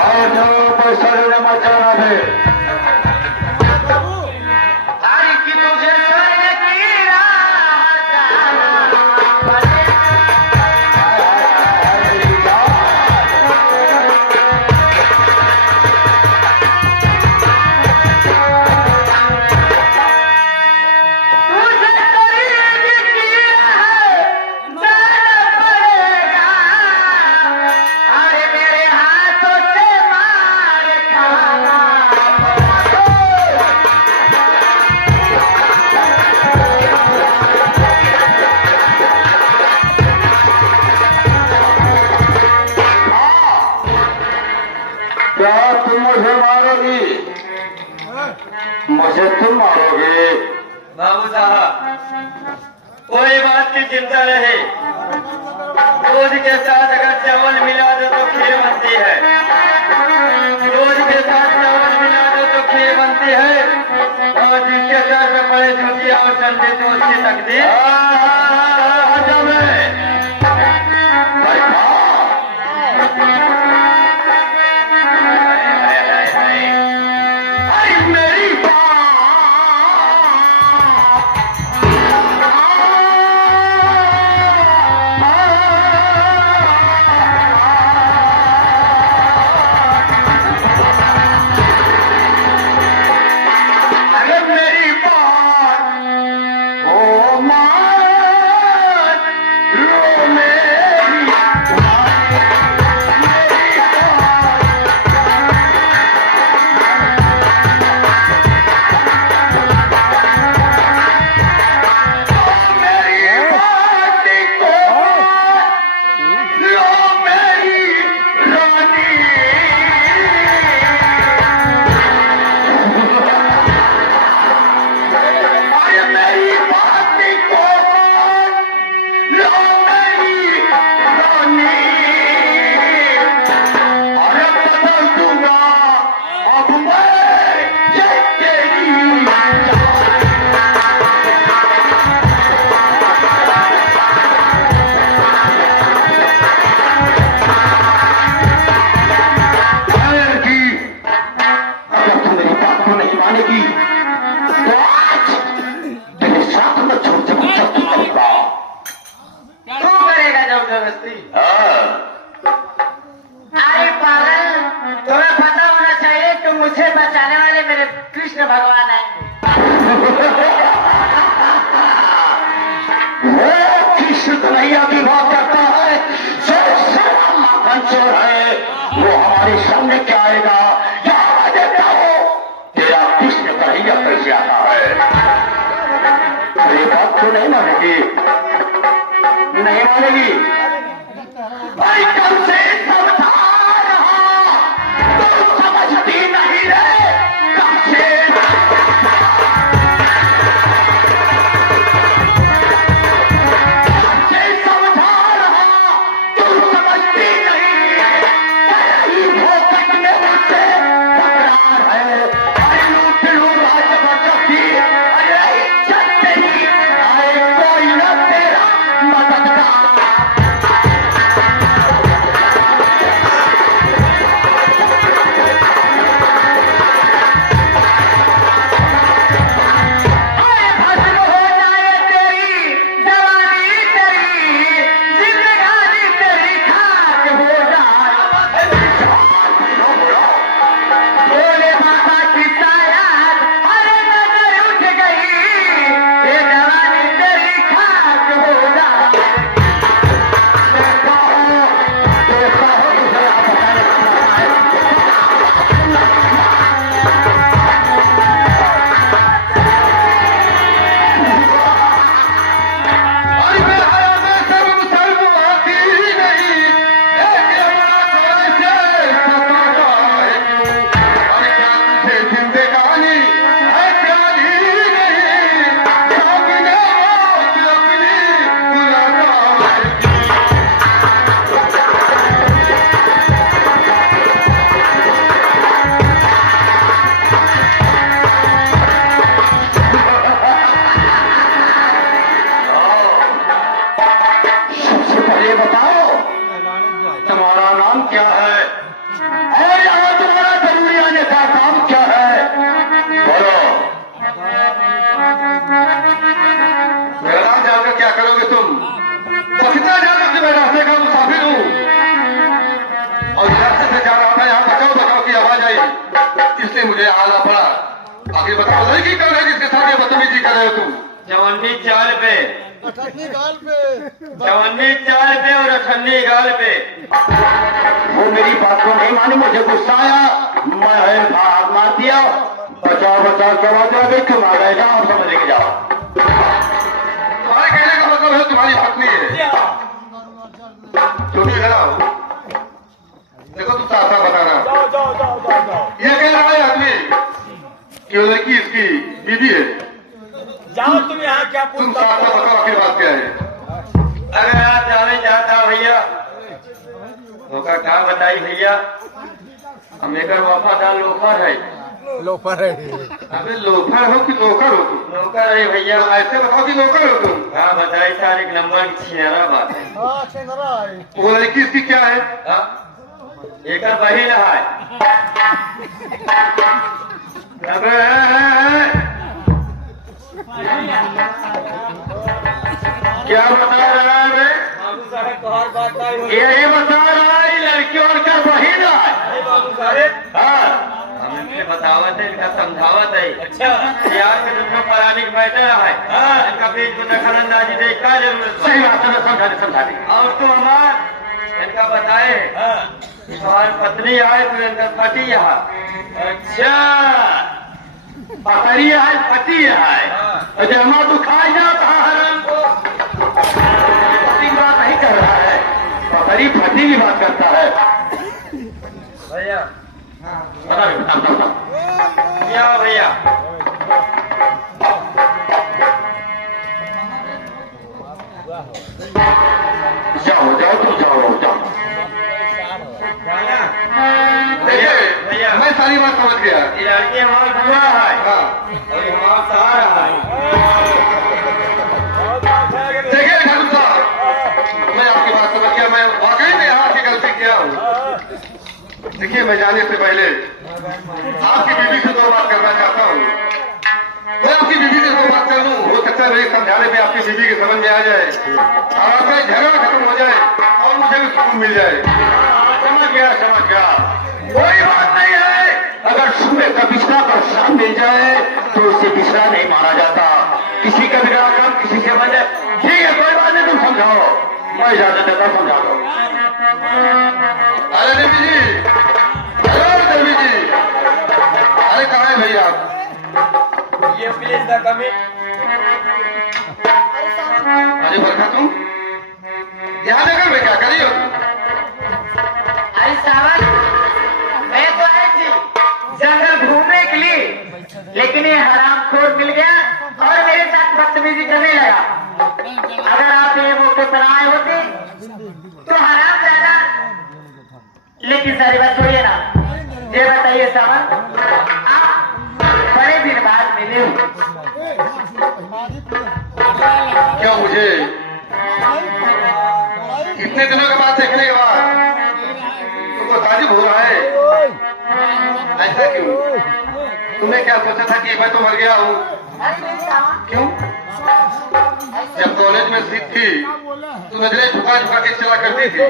और जो पैसा लेने मत जाना है। हरि की तुझे स्वर्ग की राह जाना पड़े। तुझे स्वर्ग की राह जाना पड़ेगा। अरे मेरे हाथों से मार खाना पड़ेगा। क्या तुम मुझे मारोगी? मुझे तुम मारोगे? बाबू साहब, कोई बात की चिंता नहीं। दूध के साथ अगर चावल मिला दो तो खीर बनती है। दूध के साथ चावल मिला दो तो खीर बनती है। और जिसके सर पे पड़े जूतिया और डंडे तो उसकी तकदीर। जब मेरी अरे मेरी बात ओ मान लो मेरी तू करेगा जबरदस्ती? अरे पागल, तुम्हें पता होना चाहिए कि मुझे बचाने वाले मेरे कृष्ण भगवान हैं। वो कृष्ण कन्हैया की बात करता है, मंचोर है, वो हमारे सामने क्या आएगा? यहाँ देखता हो, तेरा कृष्ण कन्हैया कैसे आता है? मेरी बात तो नहीं मानेगी, नहीं मानेगी। भाई कल से समझा रहा, तुम समझती नहीं रे, कब से समझा रहा, तुम समझती नहीं। तेरी भोकट में मुझसे तकरार है। अरे लूट लूट आज जबरदस्ती, अरे इज्जत नहीं आए कोई न तेरा मददगार। से जा रहा था, यहाँ बचाओ बचाओ की आवाज आई, इसलिए मुझे आना पड़ा। आखिर बताओ लड़की कौन है जिसके साथ ये बदतमीजी कर रहे हो तुम? जवानी चाल पे, जवानी चाल पे और अठन्नी गाल पे। वो मेरी बात को नहीं मानी, मुझे गुस्सा आया, मैं हाथ मार दिया। बचाओ बचाओ की आवाज आ गई, तुम आ गए, जाओ समझ लेके जाओ। तुम्हारे कहने का मतलब है तुम्हारी पत्नी है? चुनी ना, देखो तुम साफ साफ बताना। ये कह रहा है आदमी कि वो लड़की इसकी बीवी है। जाओ तुम यहाँ क्या तुम साफ साफ बताओ आखिर बात क्या है? अगर आप जाने चाहता भैया तो का बताई भैया, हम एक वफादार लोफर है। लोफर है। अबे लोफर हो कि नौकर हो तुम? नौकर है भैया। ऐसे बताओ कि नौकर हो तुम? हाँ बताई सार, एक नंबर की छिनारा बात है। वो लड़की इसकी क्या है? एक बहिन है। अबे क्या बता रहा है वे? यही बता रहा है लड़की और क्या बहिन है। हाँ, हम इनसे बतावत है, इनका समझावत है। अच्छा यार के दोनों परानी बैठा है। इनका बीच में दखल अंदाजी दे का जरूरत सही बात है, समझा दे। और तुम हमार इनका बताए तुम्हारी पत्नी आए तो इनका पति यहाँ। अच्छा, पकड़ी है पति है, अच्छा हमारा तो खा जाता हराम को। पति की बात नहीं कर रहा है, पकड़ी पति की बात करता है। भैया बता क्या भैया? जाओ जाओ तुम जाओ जाओ। देखिए भैया मैं सारी बात समझ गया। ये लड़की हमारा बुआ है हाँ और ये हमारा सहारा है। देखिए ठाकुर साहब, मैं आपकी बात समझ गया। मैं वाकई में यहाँ की गलती किया हूँ। देखिए मैं जाने से पहले आपकी बीवी से दो बात करना चाहता हूँ। मैं आपकी बीवी से दो बात कर लूँ, हो सकता है मेरे समझाने में आपकी बीवी की समझ में आ जाए और आपका झगड़ा खत्म हो जाए और मुझे भी सुकून मिल जाए। समझ गया समझ गया, कोई बात नहीं है। अगर सुबह का बिछड़ा पर शाम मिल जाए तो उससे बिछड़ा नहीं मारा जाता। किसी का बिगड़ा काम किसी से बने। ठीक है कोई बात नहीं, तुम समझाओ, मैं इजाजत देता हूं, समझा दो। अरे देवी जी, अरे देवी जी, अरे कहाँ है भैया आप? ये प्लीज द कमिट। अरे बरखा तुम यहाँ देखकर मैं क्या करी हो? अरे सावन, मैं तो आई थी जंगल घूमने के लिए, लेकिन ये हरामखोर मिल गया और मेरे साथ बदतमीजी करने लगा। अगर आप ये मौके पर आए होते तो हराम ज्यादा। लेकिन सारी बात छोड़िए ना, ये बताइए सावन, आप बड़े दिन बाद मिले हो, क्या मुझे इतने दिनों के बाद देखने के बाद तुमको ताजुब हो रहा है? ऐसा क्यों? तुमने क्या सोचा था कि मैं तो मर गया हूँ? अरे मेरे सावन, क्यों? जब कॉलेज में सीट थी तो नजरें झुका झुका के चला करती थी,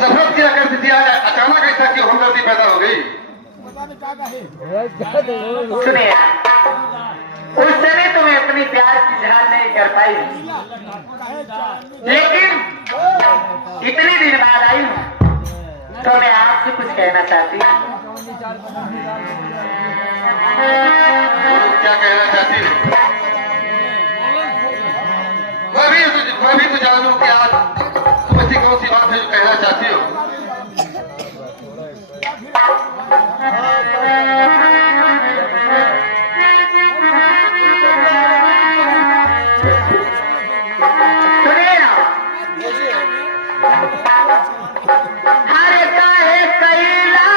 नफरत किया करती थी। आज अचानक ऐसा क्यों हमदर्दी पैदा हो गई? सुनिए, उस समय तुम्हें अपनी प्यार की इजहार नहीं कर पाई, लेकिन इतने दिन बाद आई हूँ तो मैं आपसे कुछ कहना चाहती हूँ। क्या कहना चाहती हो? मैं भी तो जानूं कि आज तुम ऐसी कौन सी बात है जो कहना चाहती हो? सुनिए ना, हर काहे कैला,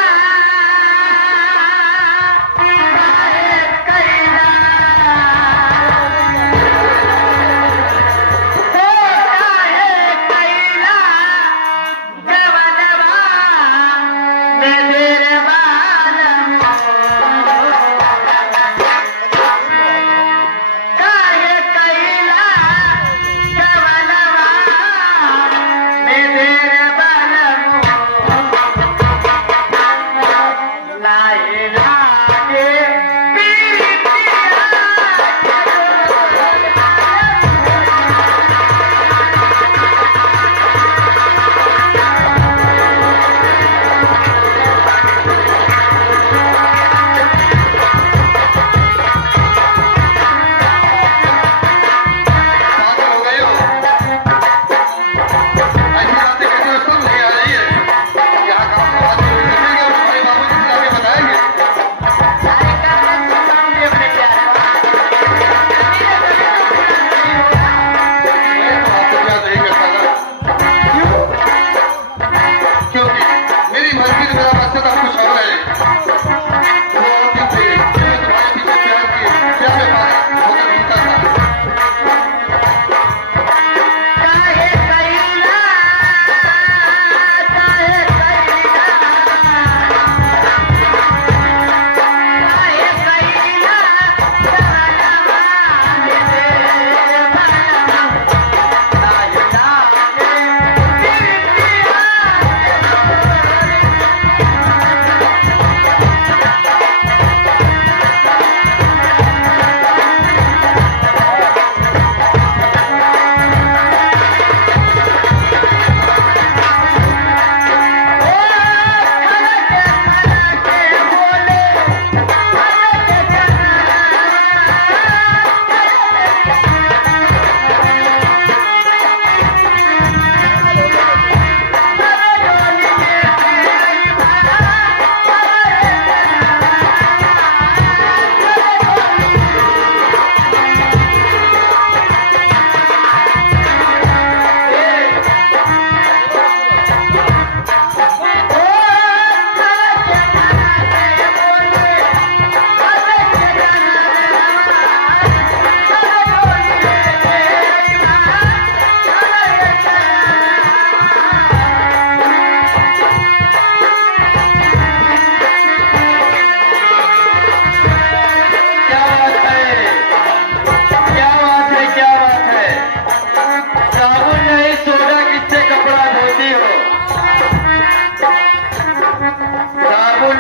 काहे कैला, ओ काहे कैला, जवनवा में तेरे बाला,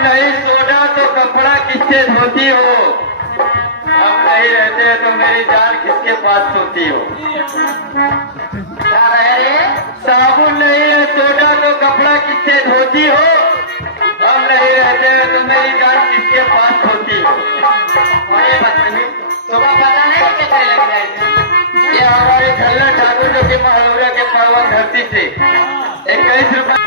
नहीं सोडा तो कपड़ा किससे धोती हो? हम नहीं रहते तो मेरी जान किसके पास सोती हो? क्या कह रहे? साबुन नहीं है सोडा तो कपड़ा किससे धोती हो? हम नहीं रहते तो मेरी जान किसके पास होती हो? अरे बदतमीज, तुम्हें पता नहीं कैसे लग जाए? ये हमारे खल्लर ठाकुर जो के महलौरा के पावन धरती से 21 रुपए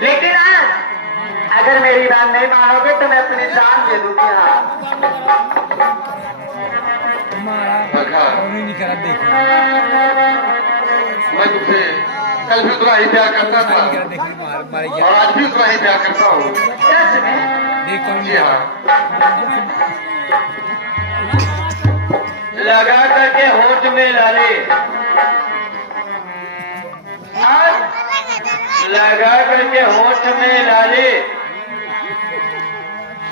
लेकिन आज अगर मेरी बात नहीं मानोगे तो मैं अपनी जान दे दूंगी। हाँ, मैं तुझसे कल भी उतना ही प्यार करता था और आज भी उतना ही प्यार करता हूँ। सच में? जी हाँ। लगा करके होठ में लाली, लगा करके होठ में लाली,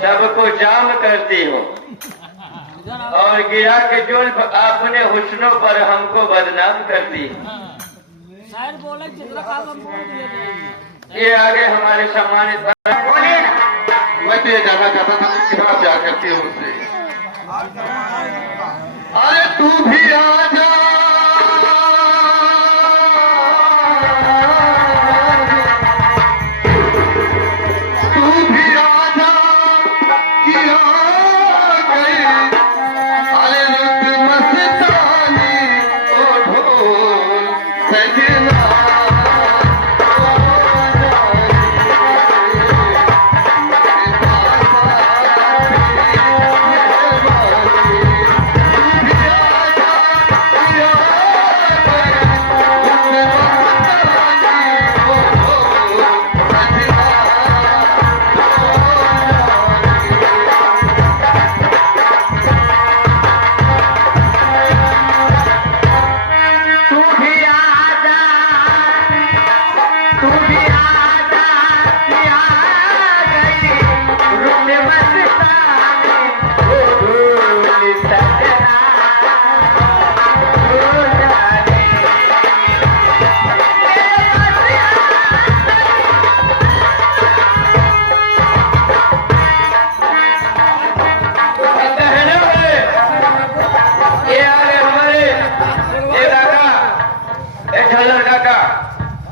सबको जाम करती हो और गिरा के जुल्फ अपने हुस्नों पर हमको बदनाम करती हो। ये आगे हमारे सम्मानित बोलिए ना। मैं तो ये जानना चाहता था कि कितना प्यार करती है मुझसे। अरे तू भी आ जा, तू भी आ जा कि आ गई। अरे लुट मस्तानी ओ ढोल सजना,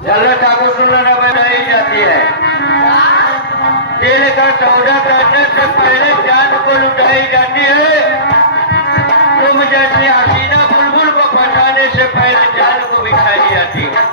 झल्लर ठाकुर सुनना बनाई जाती है। दिल का सौदा करने से पहले जान को लुटाई जाती है। तुम जैसे हसीना बुलबुल को फंसाने से पहले जान को बिठाई जाती है।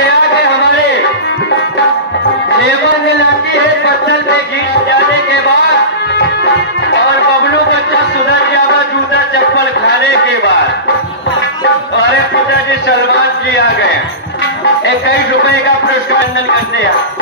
ये आगे हमारे लेबर ने लाती है पत्थर में घीस जाने के बाद, और बबलू बच्चा सुधर गया हुआ जूता चप्पल खाने के बाद। अरे पिताजी सलमान जी आ गए, 21 रुपए का पुरस्कार करते हैं।